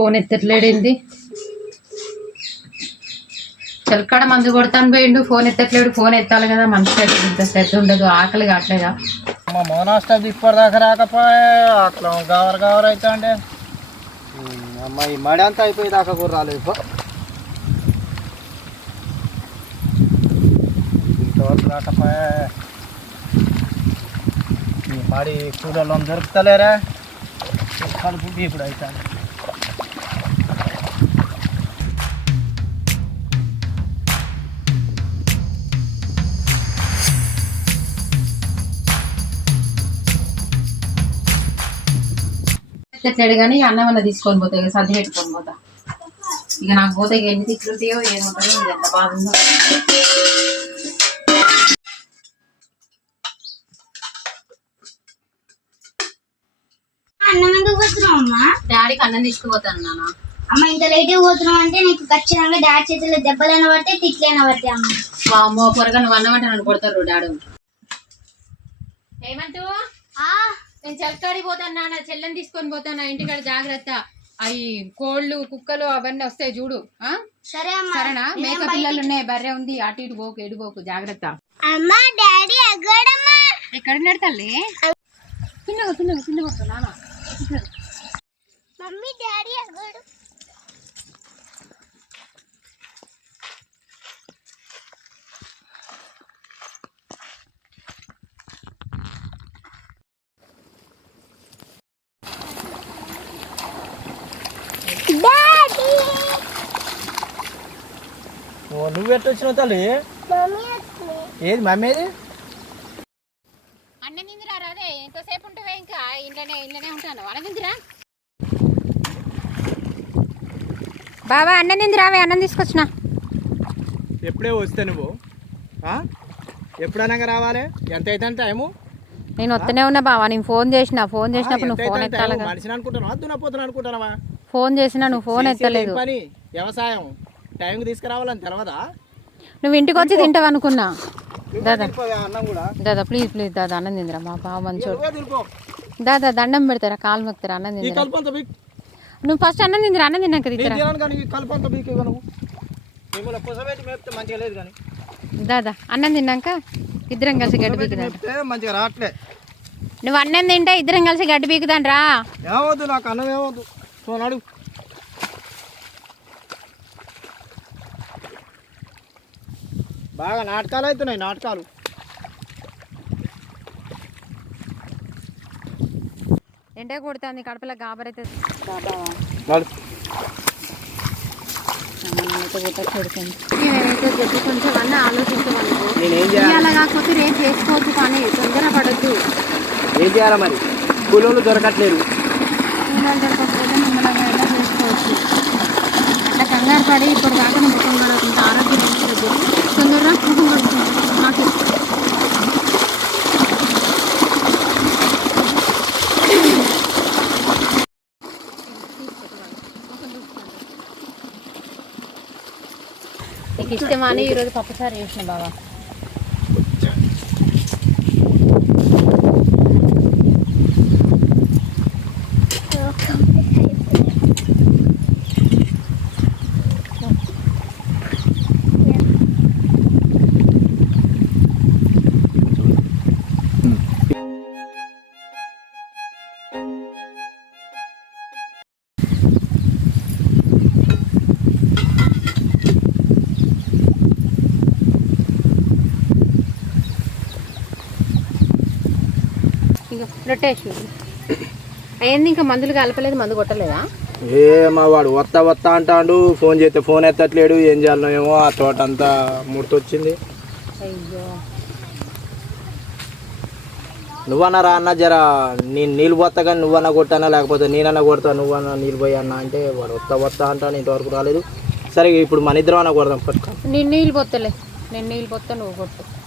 Phone ఎత్తట్లేడేంది? చెలకాడ మందు కొడతాను పోయిండు, ఫోన్ ఎత్తట్లేడు. ఫోన్ ఎత్తాలి కదా, మనిషి అయితే ఇంత శ్రద్ధ ఉండదు. ఆకలి కావట్లేదా? మోనాస్టప్ ఇప్పటిదాకా రాకపోయే అట్లా గవర్ అవుతా అంటే అమ్మాయి మడి అంతా అయిపోయేదాకా కూడా రాలేదు. ఇంతవరకు రాకపోయే మడి కూరలో దొరుకుతలేరా, కలుపు ఇప్పుడు అవుతాను. ఎత్తట్లేడు కానీ అన్నం అన్న తీసుకొని పోతా, ఇక సర్ది పెట్టుకొని పోతా. ఇక నాకు పోతే ఇక ఎన్ని తిట్లుతాయో ఏముంటుందో, ఇది ఎంత బాగుందో. అన్నం ఎందుకు పోతున్నావు అమ్మా? డాడీకి అన్నం తీసుకుపోతాను నాన్న. అమ్మ ఇంత లేట్ పోతున్నావు అంటే నీకు ఖచ్చితంగా డాడీ చేతిలో దెబ్బలైనా పడితే తిట్లైనా పడితే అమ్మ. అమ్మో పొరగా నువ్వు అన్నం అంటే నన్ను కొడతారు డాడీ. ఏమంటూ నేను చెలకాడికి పోతాను నాన్న, చెల్లని తీసుకొని పోతాను ఇంటికాడ. జాగ్రత్త, అవి కోళ్ళు కుక్కలు అవన్నీ వస్తాయి చూడు. సరే అమ్మా. సరేనా? మేక పిల్లలు ఉన్నాయి, బర్రె ఉంది, అటు ఇటు పోకు, ఎడిపోకు, జాగ్రత్త. అమ్మా డాడీ ఎక్కడమ్మా? ఎక్కడ తల్లి? చిన్నగా చిన్నగా చిన్నగా నాన్న. మమ్మీ డాడీ ఎక్కడు? నువ్వు ఎట్లా వచ్చినావు తల్లి? ఏది మమ్మీ ఏది? అన్నం తిందిరా రాదే, ఎంతసేపు ఉంటావే? ఇంకా ఇంట్లోనే ఉంటాను. అన్నం తిందిరా బాబా, అన్నం తిందిరావే, అన్నం తీసుకొచ్చిన. ఎప్పుడే వస్తే నువ్వు ఎప్పుడైనా రావాలి? ఎంత అవుతుంది టైము? నేను వస్తూనే ఉన్నా బావా. నేను ఫోన్ చేసినప్పుడు నువ్వు ఫోన్ ఎత్తాలి. మనిషిని అనుకుంటున్నావా, దున్నపోతున్నా అనుకుంటున్నావా? ఫోన్ చేసినా నువ్వు ఫోన్ ఎత్తలేదు. పని వ్యవసాయం టైంకి తీసుకురావాలని తెలవదా? నువ్వు ఇంటికి వచ్చి తింటావు అనుకున్నా. దాదా అన్నం కూడా దాదా ప్లీజ్ ప్లీజ్ దాదా, అన్నం తిందిరా. మా బావ మంచోడు. దాదా దండం పెడతారా, కాలు మొక్కుతారా? అన్నం తిందిరా. నువ్వు ఫస్ట్ అన్నం తిందిరా, అన్నం తిన్నాక తింటారా? దాదా అన్నం తిన్నాక ఇద్దరం కలిసి గడ్డి పీకుదాం. మంచిగా రావట్లే. నువ్వు అన్నం తింటే ఇద్దరం కలిసి గడ్డి పీకుదాం రా. ఏమవుద్దు, నాకు అన్నం ఏమవుద్దు. చూడు బాగా నాటకాలు అవుతున్నాయి, నాటకాలు. ఎండే కొడుతుంది, కడపలో గాబరైతే కొంచెం అన్నీ ఆలోచించమనుకో. అలా కాకపోతే రేపు చేసుకోవచ్చు, కానీ తొందర పడద్దు. ఏం చేయాలా మరి? కూలోళ్ళు దొరకట్లేదు. కూలోళ్ళు దొరకకపోతే మిమ్మల్ని ఎలా చేసుకోవచ్చు. అట్లా కంగారు పడి ఇప్పుడు దాకా ముఖం కడుగుతుంటే ఆరోగ్యం మంచిది. తొందరగా ముఖం కడుగుతుంది మాకు. నీకు ఇష్టమని ఈరోజు పప్పుసారి చేసిన బాబా. రొట్టేసి అయ్యింది. ఇంకా మందులు కలపలేదు, మందు కొట్టలేదా? మా వాడు వస్తా అంటాడు. ఫోన్ చేస్తే ఫోన్ ఎత్తట్లేడు. ఏం చేయాలనో ఏమో. ఆ తోట అంతా ముడతొచ్చింది. అయ్యో, నువ్వన్నా రా అన్న, జర నేను నీళ్ళు పోతా కానీ నువ్వన్నా కొట్టానా, లేకపోతే నేనన్నా కొడతా, నువ్వన్నా నీళ్ళు పోయి అన్న అంటే వాడు వస్తా అంటాను. ఇంతవరకు రాలేదు. సరే ఇప్పుడు మన ఇద్దరం అన్న కొడదాం. నేను నీళ్ళు పోతలే, నేను నీళ్ళు పోతా, నువ్వు కొట్టు.